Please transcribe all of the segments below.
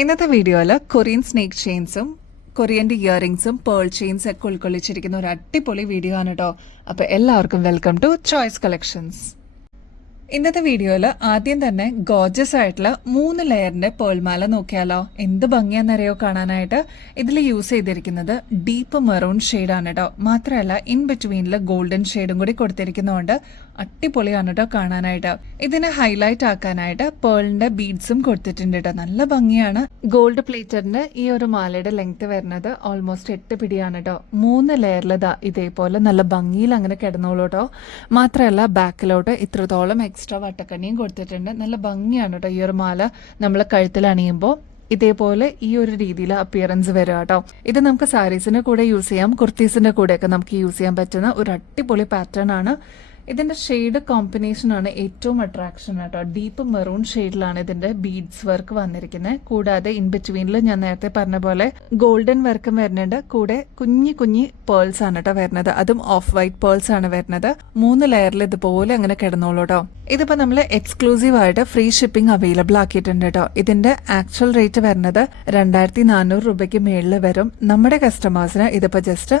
ഇന്നത്തെ വീഡിയോയിൽ Korean snake ചെയിൻസും കൊറിയൻ്റെ ഇയറിംഗ്സും pearl chains ഒക്കെ ഉൾക്കൊള്ളിച്ചിരിക്കുന്ന ഒരു അടിപൊളി വീഡിയോ ആണ് കേട്ടോ. അപ്പോൾ എല്ലാവർക്കും വെൽക്കം ടു ചോയ്സ് കളക്ഷൻസ്. ഇന്നത്തെ വീഡിയോയിൽ ആദ്യം തന്നെ ഗോർജസ് ആയിട്ടുള്ള 3 ലെയറിന്റെ പേൾമാല നോക്കിയാലോ. എന്ത് ഭംഗിയാണെന്നറിയോ കാണാനായിട്ട്. ഇതിൽ യൂസ് ചെയ്തിരിക്കുന്നത് ഡീപ്പ് മെറൂൺ ഷെയ്ഡാണ് കേട്ടോ. മാത്രമല്ല ഇൻ ബിറ്റ്വീനിൽ ഗോൾഡൻ ഷെയ്ഡും കൂടി കൊടുത്തിരിക്കുന്നതുകൊണ്ട് അടിപൊളിയാണ് കേട്ടോ കാണാനായിട്ട്. ഇതിനെ ഹൈലൈറ്റ് ആക്കാനായിട്ട് പേളിന്റെ ബീഡ്സും കൊടുത്തിട്ടുണ്ട് കേട്ടോ. നല്ല ഭംഗിയാണ്. ഗോൾഡ് പ്ലേറ്ററിന്റെ ഈ ഒരു മാലയുടെ ലെങ്ത് വരുന്നത് ഓൾമോസ്റ്റ് 8 പിടിയാണ് കേട്ടോ. 3 ലെയറിൽ ഇതേപോലെ നല്ല ഭംഗിയിൽ അങ്ങനെ കിടന്നോളൂ കേട്ടോ. മാത്രമല്ല ബാക്കിലോട്ട് ഇത്രത്തോളം എക്സ്ട്രാ വട്ടക്കണ്ണിയും കൊടുത്തിട്ടുണ്ട്. നല്ല ഭംഗിയാണ് കേട്ടോ ഈ ഒരു മാല നമ്മൾ കഴുത്തിൽ അണിയുമ്പോൾ. ഇതേപോലെ ഈ ഒരു രീതിയിൽ അപ്പിയറൻസ് വരിക കേട്ടോ. ഇത് നമുക്ക് സാരീസിന്റെ കൂടെ യൂസ് ചെയ്യാം, കുർത്തീസിന്റെ കൂടെയൊക്കെ നമുക്ക് യൂസ് ചെയ്യാൻ പറ്റുന്ന ഒരു അടിപൊളി പാറ്റേൺ ആണ്. ഇതിന്റെ ഷെയ്ഡ് കോമ്പിനേഷൻ ആണ് ഏറ്റവും അട്രാക്ഷൻ കേട്ടോ. ഡീപ്പ് മെറൂൺ ഷെയ്ഡിലാണ് ഇതിന്റെ ബീഡ്സ് വർക്ക് വന്നിരിക്കുന്നത്. കൂടാതെ ഇൻ ബിറ്റ്വീനിൽ ഞാൻ നേരത്തെ പറഞ്ഞ പോലെ ഗോൾഡൻ വർക്കും വരുന്നുണ്ട്. കൂടെ കുഞ്ഞി പേൾസ് ആണ് കേട്ടോ വരുന്നത്. അതും ഓഫ് വൈറ്റ് പേൾസ് ആണ് വരുന്നത്. 3 ലെയറിൽ ഇതുപോലെ അങ്ങനെ കിടന്നോളൂ കേട്ടോ. ഇതിപ്പോ നമ്മൾ എക്സ്ക്ലൂസീവ് ആയിട്ട് ഫ്രീ ഷിപ്പിംഗ് അവൈലബിൾ ആക്കിയിട്ടുണ്ട് കേട്ടോ. ഇതിന്റെ ആക്ച്വൽ റേറ്റ് വരുന്നത് 2400 രൂപയ്ക്ക് മേളിൽ വരും. നമ്മുടെ കസ്റ്റമേഴ്സിന് ഇതിപ്പോ ജസ്റ്റ്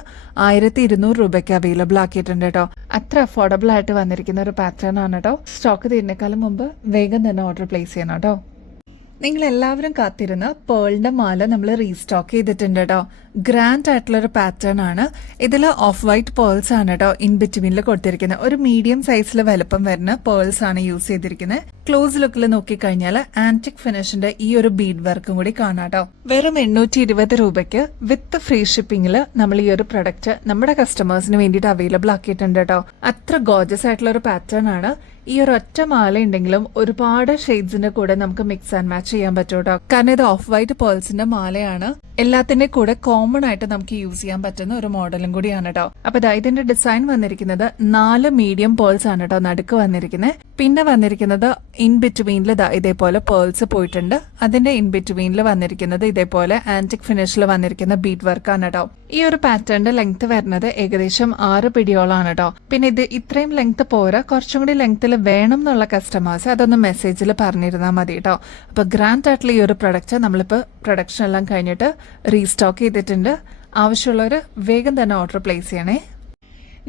1200 രൂപയ്ക്ക് അവൈലബിൾ ആക്കിയിട്ടുണ്ട് കേട്ടോ. അത്ര അഫോർഡബിൾ ആയിട്ട് വന്നിരിക്കുന്ന ഒരു പാറ്റേൺ ആണ് കേട്ടോ. സ്റ്റോക്ക് തീരുന്നേക്കാളും മുമ്പ് വേഗം തന്നെ ഓർഡർ പ്ലേസ് ചെയ്യണം കേട്ടോ. നിങ്ങൾ എല്ലാവരും കാത്തിരുന്ന പേളിന്റെ മാല നമ്മൾ റീസ്റ്റോക്ക് ചെയ്തിട്ടുണ്ട് കേട്ടോ. ഗ്രാൻഡ് ആയിട്ടുള്ള ഒരു പാറ്റേൺ ആണ്. ഇതിൽ ഓഫ് വൈറ്റ് പേൾസ് ആണ് കേട്ടോ ഇൻ ബിറ്റ്വീനിൽ കൊടുത്തിരിക്കുന്നത്. ഒരു മീഡിയം സൈസിൽ വലുപ്പം വരുന്ന പേൾസ് ആണ് യൂസ് ചെയ്തിരിക്കുന്നത്. ക്ലോസ് ലുക്കിൽ നോക്കിക്കഴിഞ്ഞാൽ ആന്റിക് ഫിനിഷിന്റെ ഈ ഒരു ബീഡ് വർക്കും കൂടി കാണാം കേട്ടോ. വെറും 820 രൂപയ്ക്ക് വിത്ത് ഫ്രീ ഷിപ്പിംഗിൽ നമ്മൾ ഈ ഒരു പ്രൊഡക്റ്റ് നമ്മുടെ കസ്റ്റമേഴ്സിന് വേണ്ടിയിട്ട് അവൈലബിൾ ആക്കിയിട്ടുണ്ട് കേട്ടോ. അത്ര ഗോർജസ് ആയിട്ടുള്ള ഒരു പാറ്റേൺ ആണ്. ഈ ഒരു ഒറ്റ മാല ഉണ്ടെങ്കിലും ഒരുപാട് ഷെയ്ഡ്സിന്റെ കൂടെ നമുക്ക് മിക്സ് ആൻഡ് മാച്ച് ചെയ്യാൻ പറ്റും കേട്ടോ. കാരണം ഇത് ഓഫ് വൈറ്റ് പേൾസിന്റെ മാലയാണ്. എല്ലാത്തിന്റെ കൂടെ കോമൺ ആയിട്ട് നമുക്ക് യൂസ് ചെയ്യാൻ പറ്റുന്ന ഒരു മോഡലും കൂടിയാണ് കേട്ടോ. അപ്പൊ ഇതിന്റെ ഡിസൈൻ വന്നിരിക്കുന്നത് 4 മീഡിയം പേൾസ് ആണ് കേട്ടോ നടുക്ക് വന്നിരിക്കുന്നത്. പിന്നെ വന്നിരിക്കുന്നത് ഇൻ ബിറ്റ്വീനിൽ ഇതേപോലെ പേൾസ് പോയിട്ടുണ്ട്. അതിന്റെ ഇൻ ബിറ്റ്വീനിൽ വന്നിരിക്കുന്നത് ഇതേപോലെ ആന്റിക് ഫിനിഷിൽ വന്നിരിക്കുന്ന ബീഡ് വർക്കാണ് കേട്ടോ. ഈ ഒരു പാറ്റേണിന്റെ ലെങ്ത് വരുന്നത് ഏകദേശം 6 പിടിയോളാണ് കേട്ടോ. പിന്നെ ഇത് ഇത്രയും ലെങ്ത് പോരാ, കുറച്ചും കൂടി ലെങ്ത്തിൽ വേണം എന്നുള്ള കസ്റ്റമേഴ്സ് അതൊന്ന് മെസ്സേജിൽ പറഞ്ഞിരുന്നാൽ മതി കേട്ടോ. അപ്പൊ ഗ്രാൻഡ് ആയിട്ടുള്ള ഈ ഒരു പ്രൊഡക്റ്റ് നമ്മളിപ്പോൾ പ്രൊഡക്ഷൻ എല്ലാം കഴിഞ്ഞിട്ട് റീസ്റ്റോക്ക് ചെയ്തിട്ടുണ്ട്. ആവശ്യമുള്ളവർ വേഗം തന്നെ ഓർഡർ പ്ലേസ് ചെയ്യണേ.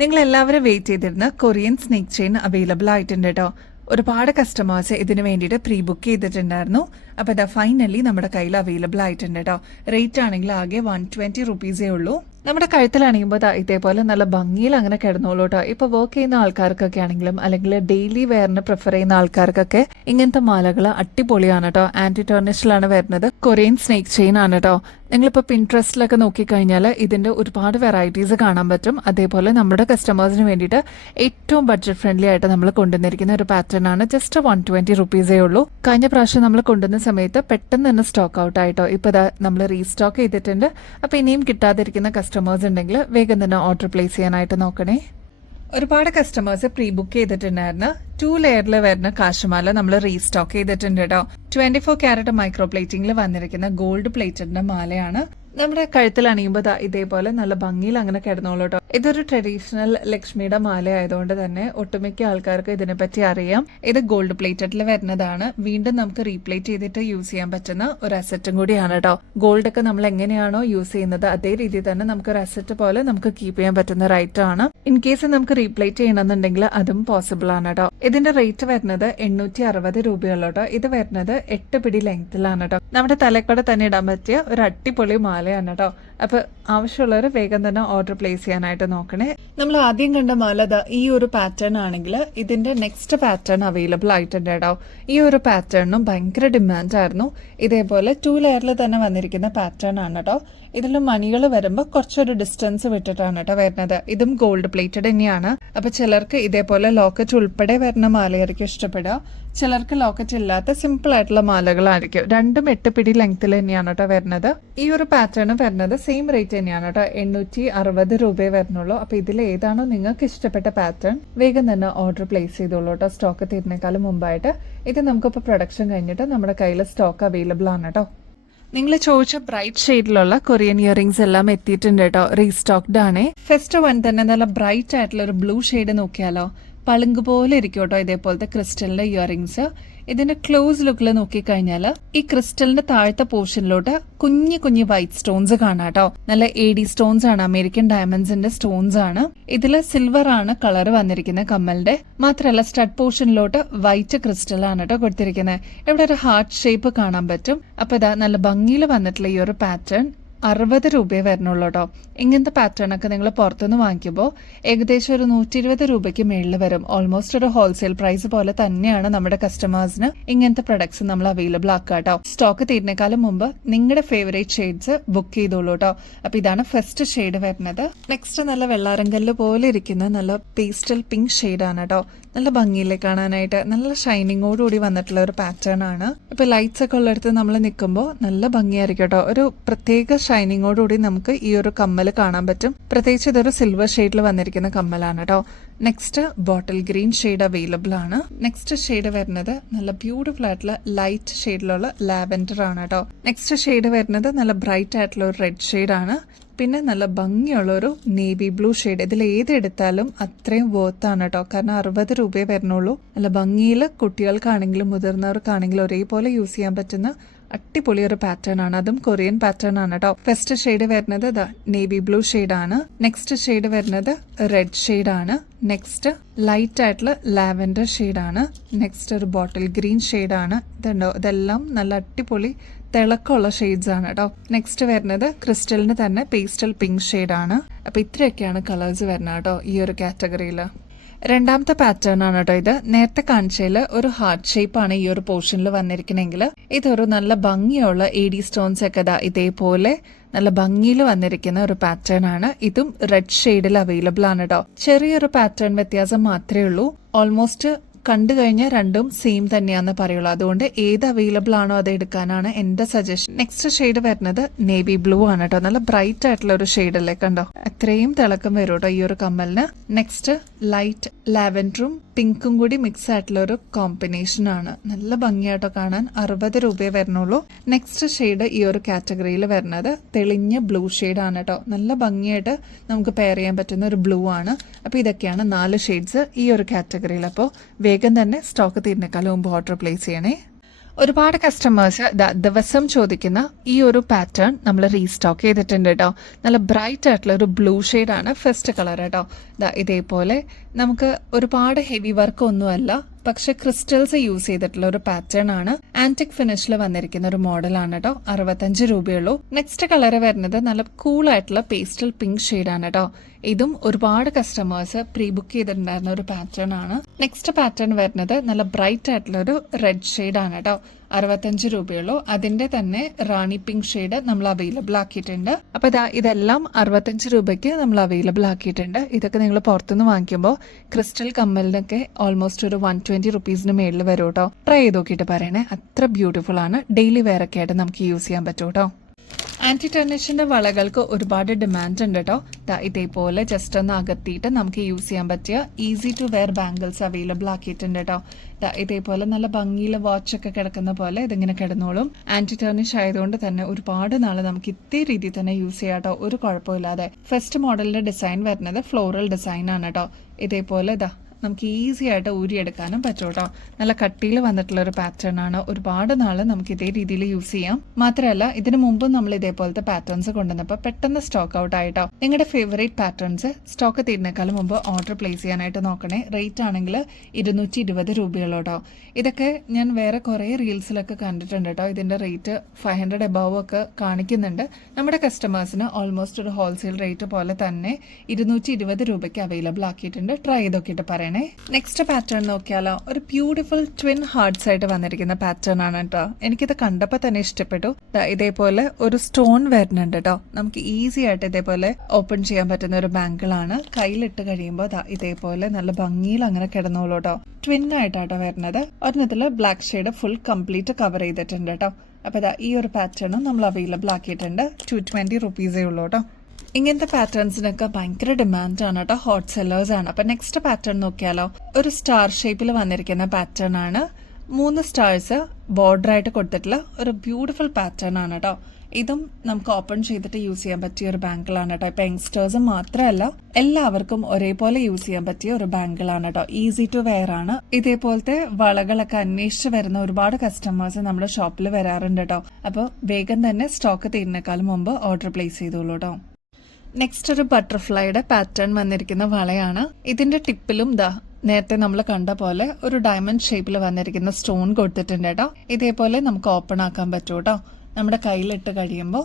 നിങ്ങൾ എല്ലാവരും വെയിറ്റ് ചെയ്തിരുന്ന കൊറിയൻ സ്നേക്ക് ചെയിൻ അവൈലബിൾ ആയിട്ടുണ്ട് കേട്ടോ. ഒരുപാട് കസ്റ്റമേഴ്സ് ഇതിന് വേണ്ടിയിട്ട് പ്രീ ബുക്ക് ചെയ്തിട്ടുണ്ടായിരുന്നു. അപ്പോൾ ഇതാ ഫൈനലി നമ്മുടെ കയ്യിൽ അവൈലബിൾ ആയിട്ടുണ്ട് കേട്ടോ. റേറ്റ് ആണെങ്കിൽ ആകെ 120 റുപ്പീസേ ഉള്ളൂ. നമ്മുടെ കഴുത്തിലണിയുമ്പോൾ ഇതേപോലെ നല്ല ഭംഗിയിൽ അങ്ങനെ കിടന്നോളൂ കേട്ടോ. ഇപ്പോൾ വർക്ക് ചെയ്യുന്ന ആൾക്കാർക്കൊക്കെ ആണെങ്കിലും അല്ലെങ്കിൽ ഡെയിലി വെയറിന് പ്രിഫർ ചെയ്യുന്ന ആൾക്കാർക്കൊക്കെ ഇങ്ങനത്തെ മാലകൾ അടിപൊളിയാണ് കേട്ടോ. ആന്റി ടേർണിഷിലാണ് വരുന്നത്. കൊറിയൻ സ്നേക്ക് ചെയിൻ ആണ് കേട്ടോ. നിങ്ങളിപ്പോൾ പിൻട്രസ്റ്റിലൊക്കെ നോക്കിക്കഴിഞ്ഞാൽ ഇതിന്റെ ഒരുപാട് വെറൈറ്റീസ് കാണാൻ പറ്റും. അതേപോലെ നമ്മുടെ കസ്റ്റമേഴ്സിന് വേണ്ടിയിട്ട് ഏറ്റവും ബഡ്ജറ്റ് ഫ്രണ്ട്ലി ആയിട്ട് നമ്മൾ കൊണ്ടുവന്നിരിക്കുന്ന ഒരു പാറ്റേൺ ആണ്. ജസ്റ്റ് 120 റുപ്പീസേ ഉള്ളൂ. കഴിഞ്ഞ പ്രാവശ്യം നമ്മൾ കൊണ്ടുവന്ന സമയത്ത് പെട്ടെന്ന് തന്നെ സ്റ്റോക്ക് ഔട്ട് ആയിട്ടോ. ഇപ്പോൾ നമ്മൾ റീസ്റ്റോക്ക് ചെയ്തിട്ടുണ്ട്. അപ്പോൾ ഇനിയും കിട്ടാതിരിക്കുന്ന കസ്റ്റമേഴ്സ് ഉണ്ടെങ്കിൽ വേഗം തന്നെ ഓർഡർ പ്ലേസ് ചെയ്യാനായിട്ട് നോക്കണേ. ഒരുപാട് കസ്റ്റമേഴ്സ് പ്രീ ബുക്ക് ചെയ്തിട്ടുണ്ടായിരുന്നു. 2 ലെയറിൽ വരുന്ന കാശുമാല നമ്മൾ റീസ്റ്റോക്ക് ചെയ്തിട്ടുണ്ട് കേട്ടോ. 24 ക്യാരറ്റ് മൈക്രോ പ്ലേറ്റിംഗിൽ വന്നിരിക്കുന്ന ഗോൾഡ് പ്ലേറ്റഡിന്റെ മാലയാണ്. നമ്മുടെ കഴുത്തിൽ അണിയുമ്പോൾ ഇതേപോലെ നല്ല ഭംഗിയിൽ അങ്ങനെ കിടന്നോളൂ കേട്ടോ. ഇതൊരു ട്രഡീഷണൽ ലക്ഷ്മിയുടെ മാല ആയതുകൊണ്ട് തന്നെ ഒട്ടുമിക്ക ആൾക്കാർക്ക് ഇതിനെപ്പറ്റി അറിയാം. ഇത് ഗോൾഡ് പ്ലേറ്റഡിൽ വരുന്നതാണ്. വീണ്ടും നമുക്ക് റീപ്ലേറ്റ് ചെയ്തിട്ട് യൂസ് ചെയ്യാൻ പറ്റുന്ന ഒരു അസറ്റും കൂടിയാണ് കേട്ടോ. ഗോൾഡ് ഒക്കെ നമ്മൾ എങ്ങനെയാണോ യൂസ് ചെയ്യുന്നത് അതേ രീതിയിൽ തന്നെ നമുക്ക് ഒരു അസറ്റ് പോലെ നമുക്ക് കീപ്പ് ചെയ്യാൻ പറ്റുന്ന ഒരു ഐറ്റം ആണ്. ഇൻ കേസ് നമുക്ക് റീപ്ലേറ്റ് ചെയ്യണമെന്നുണ്ടെങ്കിൽ അതും പോസിബിൾ ആണ് കേട്ടോ. ഇതിന്റെ റേറ്റ് വരുന്നത് 860 രൂപയുള്ളൂ കേട്ടോ. ഇത് വരുന്നത് 8 പിടി ലെങ്ത്തിലാണ് കേട്ടോ. നമ്മുടെ തലക്കോടെ തന്നെ ഇടാൻ പറ്റിയ ഒരു അടിപൊളി മാലയാണ് കേട്ടോ. അപ്പൊ ആവശ്യമുള്ളവർ വേഗം തന്നെ ഓർഡർ പ്ലേസ് ചെയ്യാനായിട്ട് നോക്കണേ. നമ്മൾ ആദ്യം കണ്ട മാല ഈ ഒരു പാറ്റേൺ ആണെങ്കിൽ ഇതിന്റെ നെക്സ്റ്റ് പാറ്റേൺ അവൈലബിൾ ആയിട്ടുണ്ട് കേട്ടോ. ഈ ഒരു പാറ്റേണിനും ഭയങ്കര ഡിമാൻഡ് ആയിരുന്നു. ഇതേപോലെ 2 ലെയറിൽ തന്നെ വന്നിരിക്കുന്ന പാറ്റേൺ ആണ് കേട്ടോ. ഇതിൽ മണികൾ വരുമ്പോൾ കുറച്ചൊരു ഡിസ്റ്റൻസ് വിട്ടിട്ടാണ് കേട്ടോ വരുന്നത്. ഇതും ഗോൾഡ് പ്ലേറ്റഡ് തന്നെയാണ്. അപ്പൊ ചിലർക്ക് ഇതേപോലെ ലോക്കറ്റ് ഉൾപ്പെടെ വരുന്ന മാലയായിരിക്കും ഇഷ്ടപ്പെടുക. ചിലർക്ക് ലോക്കറ്റ് ഇല്ലാത്ത സിമ്പിൾ ആയിട്ടുള്ള മാലകളായിരിക്കും. രണ്ടും 8 പിടി ലെങ്ത്തിൽ തന്നെയാണ് കേട്ടോ വരുന്നത്. ഈ ഒരു പാറ്റേൺ വരുന്നത് സെയിം റേറ്റ് തന്നെയാണ് കേട്ടോ. 860 രൂപയെ വരുന്നുള്ളൂ. അപ്പൊ ഇതിൽ ഏതാണോ നിങ്ങൾക്ക് ഇഷ്ടപ്പെട്ട പാറ്റേൺ വേഗം തന്നെ ഓർഡർ പ്ലേസ് ചെയ്തോളൂ കേട്ടോ. സ്റ്റോക്ക് തീരുന്നേക്കാളും മുമ്പായിട്ട്. ഇത് നമുക്കിപ്പോൾ പ്രൊഡക്ഷൻ കഴിഞ്ഞിട്ട് നമ്മുടെ കയ്യിൽ സ്റ്റോക്ക് അവൈലബിൾ ആണ് കേട്ടോ. നിങ്ങൾ ചോദിച്ച ബ്രൈറ്റ് ഷെയ്ഡിലുള്ള കൊറിയൻ ഇയറിംഗ്സ് എല്ലാം എത്തിയിട്ടുണ്ട് കേട്ടോ. റീസ്റ്റോക്ഡ് ആണ്. ഫസ്റ്റ് വൺ തന്നെ നല്ല ബ്രൈറ്റ് ആയിട്ടുള്ള ഒരു ബ്ലൂ ഷെയ്ഡ് നോക്കിയാലോ. പളുങ്ക് പോലെ ഇരിക്കും കേട്ടോ ഇതേപോലത്തെ ക്രിസ്റ്റലിന്റെ ഇയറിങ്സ്. ഇതിന്റെ ക്ലോസ് ലുക്കിൽ നോക്കിക്കഴിഞ്ഞാൽ ഈ ക്രിസ്റ്റലിന്റെ താഴത്തെ പോർഷനിലോട്ട് കുഞ്ഞു കുഞ്ഞു വൈറ്റ് സ്റ്റോൺസ് കാണാം കേട്ടോ. നല്ല AD സ്റ്റോൺസ് ആണ്, അമേരിക്കൻ ഡയമണ്ട്സിന്റെ സ്റ്റോൺസ് ആണ്. ഇതില് സിൽവർ ആണ് കളർ വന്നിരിക്കുന്നത് കമ്മലിന്റെ. മാത്രമല്ല സ്റ്റഡ് പോർഷനിലോട്ട് വൈറ്റ് ക്രിസ്റ്റൽ ആണ് കേട്ടോ കൊടുത്തിരിക്കുന്നത്. ഇവിടെ ഒരു ഹാർട്ട് ഷേപ്പ് കാണാൻ പറ്റും. അപ്പൊ ഇതാ നല്ല ഭംഗിയിൽ വന്നിട്ടുള്ള ഈ ഒരു പാറ്റേൺ 60 രൂപയെ വരുന്നുള്ളൂ കേട്ടോ. ഇങ്ങനത്തെ പാറ്റേൺ ഒക്കെ നിങ്ങൾ പുറത്തുനിന്ന് വാങ്ങിക്കുമ്പോൾ ഏകദേശം ഒരു 120 രൂപയ്ക്ക് മേളിൽ വരും. ഓൾമോസ്റ്റ് ഒരു ഹോൾസെയിൽ പ്രൈസ് പോലെ തന്നെയാണ് നമ്മുടെ കസ്റ്റമേഴ്സിന് ഇങ്ങനത്തെ പ്രൊഡക്ട്സ് നമ്മൾ അവൈലബിൾ ആക്കുക കേട്ടോ. സ്റ്റോക്ക് തീരുന്നേക്കാളും മുമ്പ് നിങ്ങളുടെ ഫേവറേറ്റ് ഷെയ്ഡ്സ് ബുക്ക് ചെയ്തോളൂ കേട്ടോ. അപ്പൊ ഇതാണ് ഫസ്റ്റ് ഷെയ്ഡ് വരുന്നത്. നെക്സ്റ്റ് നല്ല വെള്ളാരങ്കല്ല് പോലെ ഇരിക്കുന്ന നല്ല പേസ്റ്റൽ പിങ്ക് ഷെയ്ഡാണ് കേട്ടോ. നല്ല ഭംഗിയില്ലേ കാണാനായിട്ട്, നല്ല ഷൈനിങ്ങോടുകൂടി വന്നിട്ടുള്ള ഒരു പാറ്റേൺ ആണ്. ഇപ്പൊ ലൈറ്റ്സ് ഒക്കെ ഉള്ളിടത്ത് നമ്മൾ നിൽക്കുമ്പോൾ നല്ല ഭംഗിയായിരിക്കും കേട്ടോ. ഒരു പ്രത്യേക ഷൈനിങ്ങോടുകൂടി നമുക്ക് ഈ ഒരു കമ്മൽ കാണാൻ പറ്റും. പ്രത്യേകിച്ച് ഇതൊരു സിൽവർ ഷെയ്ഡിൽ വന്നിരിക്കുന്ന കമ്മലാണ് കേട്ടോ. Next bottle green shade available ആണ്. നെക്സ്റ്റ് ഷെയ്ഡ് വരുന്നത് നല്ല ബ്യൂട്ടിഫുൾ ആയിട്ടുള്ള ലൈറ്റ് ഷെയ്ഡിലുള്ള ലാവൻഡർ ആണ് കേട്ടോ. നെക്സ്റ്റ് ഷെയ്ഡ് വരുന്നത് നല്ല ബ്രൈറ്റ് ആയിട്ടുള്ള ഒരു റെഡ് ഷെയ്ഡ് ആണ്. പിന്നെ നല്ല ഭംഗിയുള്ള ഒരു നേവി ബ്ലൂ ഷെയ്ഡ്. ഇതിൽ ഏതെടുത്താലും അത്രയും വേർത്താണ് കേട്ടോ. കാരണം 60 രൂപയെ വരുന്നുള്ളൂ. നല്ല ഭംഗിയിൽ കുട്ടികൾക്കാണെങ്കിലും മുതിർന്നവർക്കാണെങ്കിലും ഒരേപോലെ യൂസ് ചെയ്യാൻ പറ്റുന്ന അടിപൊളി ഒരു പാറ്റേൺ ആണ്. അതും കൊറിയൻ പാറ്റേൺ ആണ് കേട്ടോ. ഫസ്റ്റ് ഷെയ്ഡ് വരുന്നത് നേവി ബ്ലൂ ഷെയ്ഡ് ആണ്. നെക്സ്റ്റ് ഷെയ്ഡ് വരുന്നത് റെഡ് ഷെയ്ഡ് ആണ്. നെക്സ്റ്റ് ലൈറ്റ് ആയിട്ടുള്ള ലാവൻഡർ ഷെയ്ഡ് ആണ്. നെക്സ്റ്റ് ഒരു ബോട്ടിൽ ഗ്രീൻ ഷെയ്ഡ് ആണ്. ഇതുണ്ടോ, ഇതെല്ലാം നല്ല അടിപൊളി തിളക്കമുള്ള ഷെയ്ഡ്സ് ആണ് കേട്ടോ. നെക്സ്റ്റ് വരുന്നത് ക്രിസ്റ്റലിന് തന്നെ പേസ്റ്റൽ പിങ്ക് ഷെയ്ഡ് ആണ്. അപ്പൊ ഇത്രയൊക്കെയാണ് കളേഴ്സ് വരുന്നത് കേട്ടോ ഈ ഒരു കാറ്റഗറിയിൽ. രണ്ടാമത്തെ പാറ്റേൺ ആണ് കേട്ടോ ഇത്. നേരത്തെ കാണിച്ചതിൽ ഒരു ഹാർട്ട് ഷേപ്പ് ആണ് ഈ ഒരു പോർഷനിൽ വന്നിരിക്കണമെങ്കിൽ ഇതൊരു നല്ല ഭംഗിയുള്ള AD സ്റ്റോൺസ് ഒക്കെ ഇതേപോലെ നല്ല ഭംഗിയിൽ വന്നിരിക്കുന്ന ഒരു പാറ്റേൺ ആണ്. ഇതും റെഡ് ഷെയ്ഡിൽ അവൈലബിൾ ആണ് കേട്ടോ. ചെറിയൊരു പാറ്റേൺ വ്യത്യാസം മാത്രമേ ഉള്ളൂ. ഓൾമോസ്റ്റ് കണ്ടു കഴിഞ്ഞാൽ രണ്ടും സെയിം തന്നെയാന്ന് പറയുള്ളൂ. അതുകൊണ്ട് ഏത് അവൈലബിൾ ആണോ അത് എടുക്കാനാണ് എന്റെ സജഷൻ. നെക്സ്റ്റ് ഷെയ്ഡ് വരുന്നത് നേവി ബ്ലൂ ആണ് കേട്ടോ. നല്ല ബ്രൈറ്റ് ആയിട്ടുള്ള ഒരു ഷെയ്ഡ് അല്ലേ, കണ്ടോ, അത്രയും തിളക്കം വരും കേട്ടോ ഈ ഒരു കമ്മലിന്. നെക്സ്റ്റ് ലൈറ്റ് ലാവൻഡറും പിങ്കും കൂടി മിക്സ് ആയിട്ടുള്ള ഒരു കോമ്പിനേഷൻ ആണ്. നല്ല ഭംഗിയായിട്ടോ കാണാൻ. 60 രൂപയെ വരുന്നുള്ളൂ. നെക്സ്റ്റ് ഷെയ്ഡ് ഈ ഒരു കാറ്റഗറിയിൽ വരുന്നത് തെളിഞ്ഞ ബ്ലൂ ഷെയ്ഡ് ആണ് കേട്ടോ. നല്ല ഭംഗിയായിട്ട് നമുക്ക് പെയർ ചെയ്യാൻ പറ്റുന്ന ഒരു ബ്ലൂ ആണ്. അപ്പൊ ഇതൊക്കെയാണ് 4 ഷെയ്ഡ്സ് ഈ ഒരു കാറ്റഗറിയിൽ. അപ്പോൾ വേഗം തന്നെ സ്റ്റോക്ക് തീരുന്നേക്കാളും മുമ്പ് ഓർഡർ പ്ലേസ് ചെയ്യണേ. ഒരുപാട് കസ്റ്റമേഴ്സ് ദിവസം ചോദിക്കുന്ന ഈ ഒരു പാറ്റേൺ നമ്മൾ റീസ്റ്റോക്ക് ചെയ്തിട്ടുണ്ട് കേട്ടോ. നല്ല ബ്രൈറ്റ് ആയിട്ടുള്ള ഒരു ബ്ലൂ ഷെയ്ഡാണ് ഫസ്റ്റ് കളർ കേട്ടോ. ഇതേപോലെ നമുക്ക് ഒരുപാട് ഹെവി വർക്ക് ഒന്നുമല്ല, പക്ഷെ ക്രിസ്റ്റൽസ് യൂസ് ചെയ്തിട്ടുള്ള ഒരു പാറ്റേൺ ആണ്. ആന്റിക് ഫിനിഷിൽ വന്നിരിക്കുന്ന ഒരു മോഡലാണ് കേട്ടോ. 65 രൂപയുള്ളൂ. നെക്സ്റ്റ് കളർ വരുന്നത് നല്ല കൂൾ ആയിട്ടുള്ള പേസ്റ്റൽ പിങ്ക് ഷെയ്ഡാണ് കേട്ടോ. ഇതും ഒരുപാട് കസ്റ്റമേഴ്സ് പ്രീ ബുക്ക് ചെയ്തിട്ടുണ്ടായിരുന്ന ഒരു പാറ്റേൺ ആണ്. നെക്സ്റ്റ് പാറ്റേൺ വരുന്നത് നല്ല ബ്രൈറ്റ് ആയിട്ടുള്ള ഒരു റെഡ് ഷെയ്ഡ് ആണ് കേട്ടോ. 65 രൂപയുള്ളൂ. അതിന്റെ തന്നെ റാണി പിങ്ക് ഷെയ്ഡ് നമ്മൾ അവൈലബിൾ ആക്കിയിട്ടുണ്ട്. അപ്പൊ ഇതെല്ലാം 65 രൂപയ്ക്ക് നമ്മൾ അവൈലബിൾ ആക്കിയിട്ടുണ്ട്. ഇതൊക്കെ നിങ്ങൾ പുറത്തുനിന്ന് വാങ്ങിക്കുമ്പോൾ ക്രിസ്റ്റൽ കമ്മലിനൊക്കെ ഓൾമോസ്റ്റ് ഒരു 120 റുപ്പീസിന് മേളിൽ വരും കേട്ടോ. ട്രൈ ചെയ്ത് നോക്കിയിട്ട് പറയണേ. അത്ര ബ്യൂട്ടിഫുൾ ആണ്. ഡെയിലി വെയർ ഒക്കെ ആയിട്ട് നമുക്ക് യൂസ് ചെയ്യാൻ പറ്റും കേട്ടോ. ആന്റി ടെർണിഷിന്റെ വളകൾക്ക് ഒരുപാട് ഡിമാൻഡ് ഉണ്ട് കേട്ടോ. ഇതേപോലെ ജസ്റ്റ് ഒന്ന് അകത്തിയിട്ട് നമുക്ക് യൂസ് ചെയ്യാൻ പറ്റിയ easy to wear bangles available ആക്കിയിട്ടുണ്ട് കേട്ടോ. ഇതേപോലെ നല്ല ഭംഗിയിൽ വാച്ചൊക്കെ കിടക്കുന്ന പോലെ ഇതിങ്ങനെ കിടന്നോളും. ആന്റി ടെർണിഷ് ആയതുകൊണ്ട് തന്നെ ഒരുപാട് നാളെ നമുക്ക് ഇതേ രീതിയിൽ തന്നെ യൂസ് ചെയ്യാം കേട്ടോ, ഒരു കുഴപ്പമില്ലാതെ. ഫസ്റ്റ് മോഡലിന്റെ ഡിസൈൻ വരുന്നത് ഫ്ലോറൽ ഡിസൈൻ ആണ് കേട്ടോ. ഇതേപോലെ നമുക്ക് ഈസി ആയിട്ട് ഊരിയെടുക്കാനും പറ്റും കേട്ടോ. നല്ല കട്ടിയിൽ വന്നിട്ടുള്ള ഒരു പാറ്റേൺ ആണ്. ഒരുപാട് നാള് നമുക്ക് ഇതേ രീതിയിൽ യൂസ് ചെയ്യാം. മാത്രമല്ല ഇതിനു മുമ്പും നമ്മൾ ഇതേപോലത്തെ പാറ്റേൺസ് കൊണ്ടുവന്നപ്പോൾ പെട്ടെന്ന് സ്റ്റോക്ക് ഔട്ട് ആയിട്ടോ. നിങ്ങളുടെ ഫേവറേറ്റ് പാറ്റേൺസ് സ്റ്റോക്ക് തീരുന്നേക്കാളും മുമ്പ് ഓർഡർ പ്ലേസ് ചെയ്യാനായിട്ട് നോക്കണേ. റേറ്റ് ആണെങ്കിൽ 220 രൂപയുള്ളൂ കേട്ടോ. ഇതൊക്കെ ഞാൻ വേറെ കുറേ റീൽസിലൊക്കെ കണ്ടിട്ടുണ്ട് കേട്ടോ. ഇതിന്റെ റേറ്റ് 500 എബവ് ഒക്കെ കാണിക്കുന്നുണ്ട്. നമ്മുടെ കസ്റ്റമേഴ്സിന് ഓൾമോസ്റ്റ് ഒരു ഹോൾസെയിൽ റേറ്റ് പോലെ തന്നെ 220 രൂപയ്ക്ക് അവൈലബിൾ ആക്കിയിട്ടുണ്ട്. ട്രൈ ചെയ്ത് നോക്കിയിട്ട് പറയണേ. നെക്സ്റ്റ് പാറ്റേൺ നോക്കിയാലോ, ഒരു ബ്യൂട്ടിഫുൾ ട്വിൻ ഹാർട്ട്സ് ആയിട്ട് വന്നിരിക്കുന്ന പാറ്റേൺ ആണ് കേട്ടോ. എനിക്കിത് കണ്ടപ്പോൾ തന്നെ ഇഷ്ടപ്പെട്ടു. ഇതേപോലെ ഒരു സ്റ്റോൺ വരുന്നുണ്ട് കേട്ടോ. നമുക്ക് ഈസി ആയിട്ട് ഇതേപോലെ ഓപ്പൺ ചെയ്യാൻ പറ്റുന്ന ഒരു ബാങ്കിൾ ആണ്. കയ്യിലിട്ട് കഴിയുമ്പോൾ ഇതേപോലെ നല്ല ഭംഗിയിൽ അങ്ങനെ കിടന്നോളൂ കേട്ടോ. ട്വിൻ ആയിട്ടാട്ടോ വരുന്നത്. ഒരെണ്ണത്തില് black shade full complete cover ചെയ്തിട്ടുണ്ട് കേട്ടോ. അപ്പൊ ഈ ഒരു പാറ്റേണും നമ്മൾ അവൈലബിൾ ആക്കിയിട്ടുണ്ട്. 220 റുപ്പീസേ ഉള്ളൂ കേട്ടോ. ഇങ്ങനത്തെ പാറ്റേൺസിനൊക്കെ ഭയങ്കര ഡിമാൻഡ് ആണ് കേട്ടോ. ഹോട്ട് സെല്ലേഴ്സ് ആണ്. അപ്പൊ നെക്സ്റ്റ് പാറ്റേൺ നോക്കിയാലോ, ഒരു സ്റ്റാർ ഷേപ്പിൽ വന്നിരിക്കുന്ന പാറ്റേൺ ആണ്. 3 സ്റ്റാർസ് ബോർഡറായിട്ട് കൊടുത്തിട്ടുള്ള ഒരു ബ്യൂട്ടിഫുൾ പാറ്റേൺ ആണ് കേട്ടോ. ഇതും നമുക്ക് ഓപ്പൺ ചെയ്തിട്ട് യൂസ് ചെയ്യാൻ പറ്റിയ ഒരു ബാങ്കിളാണ് കേട്ടോ. ഇപ്പൊ യങ്സ്റ്റേഴ്സ് മാത്രമല്ല എല്ലാവർക്കും ഒരേപോലെ യൂസ് ചെയ്യാൻ പറ്റിയ ഒരു ബാങ്കിളാണ് കേട്ടോ. ഈസി ടു വെയർ ആണ്. ഇതേപോലത്തെ വളകളൊക്കെ അന്വേഷിച്ച് വരുന്ന ഒരുപാട് കസ്റ്റമേഴ്സ് നമ്മുടെ ഷോപ്പിൽ വരാറുണ്ട് കേട്ടോ. അപ്പോൾ വേഗം തന്നെ സ്റ്റോക്ക് തീരുന്നേക്കാളും മുമ്പ് ഓർഡർ പ്ലേസ് ചെയ്തോളൂ കേട്ടോ. നെക്സ്റ്റ് ഒരു ബട്ടർഫ്ലൈയുടെ പാറ്റേൺ വന്നിരിക്കുന്ന വളയാണ്. ഇതിന്റെ ടിപ്പിലും നേരത്തെ നമ്മൾ കണ്ട പോലെ ഒരു ഡയമണ്ട് ഷേപ്പിൽ വന്നിരിക്കുന്ന സ്റ്റോൺ കൊടുത്തിട്ടുണ്ട് കേട്ടോ. ഇതേപോലെ നമുക്ക് ഓപ്പൺ ആക്കാൻ പറ്റും കേട്ടോ. നമ്മുടെ കയ്യിലിട്ട് കഴിയുമ്പോൾ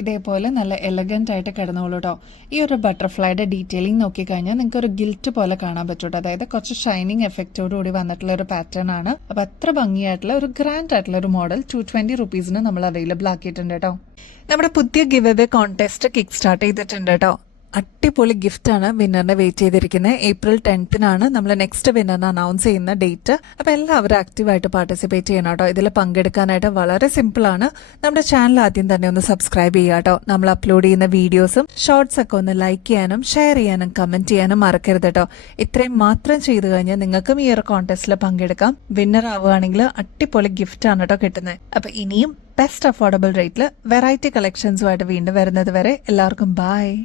ഇതേപോലെ നല്ല എലഗന്റ് ആയിട്ട് കിടന്നോളൂ കേട്ടോ. ഈ ഒരു ബട്ടർഫ്ലൈയുടെ ഡീറ്റെയിലിംഗ് നോക്കിക്കഴിഞ്ഞാൽ നിങ്ങൾക്ക് ഒരു ഗിൽറ്റ് പോലെ കാണാൻ പറ്റും. അതായത് കുറച്ച് ഷൈനിങ് എഫക്റ്റോട് കൂടി വന്നിട്ടുള്ള ഒരു പാറ്റേൺ ആണ്. അപ്പൊ അത്ര ഭംഗിയായിട്ടുള്ള ഒരു ഗ്രാൻഡ് ആയിട്ടുള്ള ഒരു മോഡൽ 220 റുപ്പീസിന് നമ്മൾ അവൈലബിൾ ആക്കിയിട്ടുണ്ട് കേട്ടോ. നമ്മുടെ പുതിയ give away contest kick start ചെയ്തിട്ടുണ്ട് കേട്ടോ. അടിപൊളി ഗിഫ്റ്റാണ് വിന്നറിനെ വെയിറ്റ് ചെയ്തിരിക്കുന്നത്. April 10th നമ്മൾ നെക്സ്റ്റ് വിന്നറിനെ അനൗൺസ് ചെയ്യുന്ന ഡേറ്റ്. അപ്പോൾ എല്ലാവരും ആക്റ്റീവായിട്ട് പാർട്ടിസിപ്പേറ്റ് ചെയ്യണം കേട്ടോ. ഇതിൽ പങ്കെടുക്കാനായിട്ട് വളരെ സിമ്പിളാണ്. നമ്മുടെ ചാനൽ ആദ്യം തന്നെ ഒന്ന് സബ്സ്ക്രൈബ് ചെയ്യുക കേട്ടോ. നമ്മൾ അപ്ലോഡ് ചെയ്യുന്ന വീഡിയോസും ഷോർട്സ് ഒക്കെ ഒന്ന് ലൈക്ക് ചെയ്യാനും ഷെയർ ചെയ്യാനും കമന്റ് ചെയ്യാനും മറക്കരുത് കേട്ടോ. ഇത്രയും മാത്രം ചെയ്തു കഴിഞ്ഞാൽ നിങ്ങൾക്കും ഈ ഒരു കോൺടെസ്റ്റിൽ പങ്കെടുക്കാം. വിന്നർ ആവുകയാണെങ്കിൽ അടിപൊളി ഗിഫ്റ്റാണ് കേട്ടോ കിട്ടുന്നത്. അപ്പോൾ ഇനിയും ബെസ്റ്റ് അഫോർഡബിൾ റേറ്റിൽ വെറൈറ്റി കളക്ഷൻസുമായിട്ട് വീണ്ടും വരുന്നത് വരെ എല്ലാവർക്കും ബൈ.